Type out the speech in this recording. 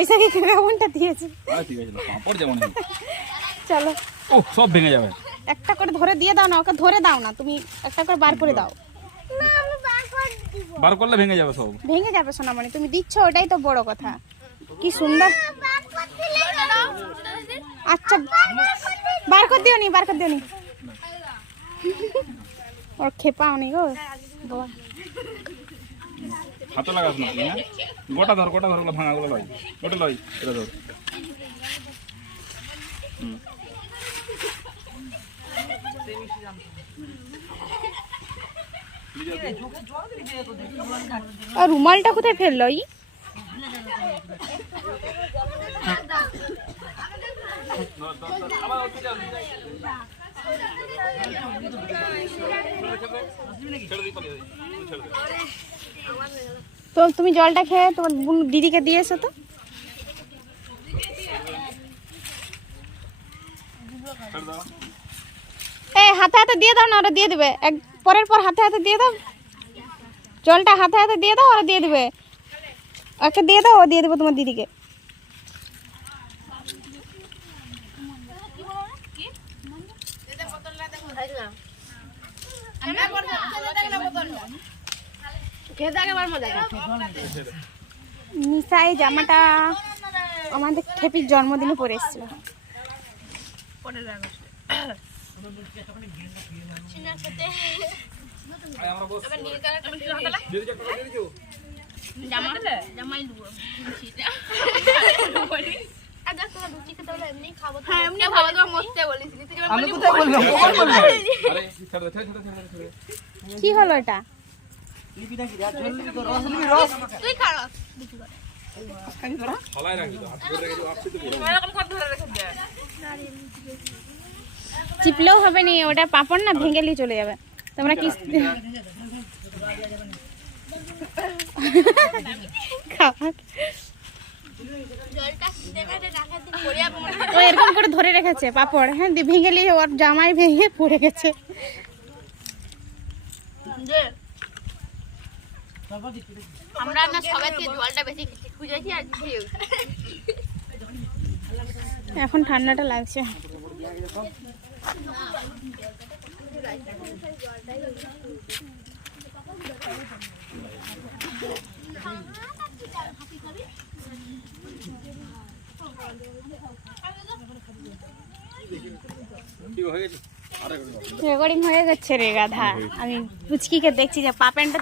বৈশাখী কেমনটা দিয়েছে। ঠিক আছে পাঁপড় যেমন চলো ও সব ভেঙে যাবে। একটা করে ধরে দিয়ে দাও না, ওকে ধরে দাও না, তুমি একটা করে বার করে দাও। বার করলে ভেঙে যাবে সব। ভেঙে যাবে সোনামণি, তুমি দিচ্ছ ওটাই তো বড় কথা। কি সুন্দর। আচ্ছা বার করে দিও নি, বার করে দিও নি। ওর খেপাও নি গো। হাতে লাগাস না তুমি, হ্যাঁ গোটা ধর গোটা ধর, ওগুলো ভাঙাগুলো লয়, ওটা লয়, এটা ধর। আর রুমালটা কোথায় ফেললো? তো তুমি জলটা খেয়ে তোমার দিদিকে দিয়ে এসো তো। এই হাতে হাতে দিয়ে দাও না, ওরা দিয়ে দেবে। এক পরের পর হাতে হাতে দিয়ে দাও, জলটা হাতে হাতে দিয়ে দাও, ওরা দিয়ে দেবে। ওকে দিয়ে দাও, ও দিয়ে দেবো তোমার দিদিকে। নিশা এই জামাটা আমাদের খেপির জন্মদিনে পরে এসেছিল। কি হলো এটা? চিপলেও হবে নি, ওটা পাপড় না, ভেঙেলি চলে যাবে। তোমরা কি ও এরকম করে ধরে রেখেছে পাপড়, হ্যাঁ ভেঙেলি, ওর জামাই ভেঙে পড়ে গেছে। আমরা না সবাই থেকে জলটা বেশি খুঁজেছি আর এখন ঠান্ডাটা লাগছে। রেকর্ডিং হয়ে গেছে রে গাধা। আমি পুচকিকে দেখছি যে পা প্যান্টটা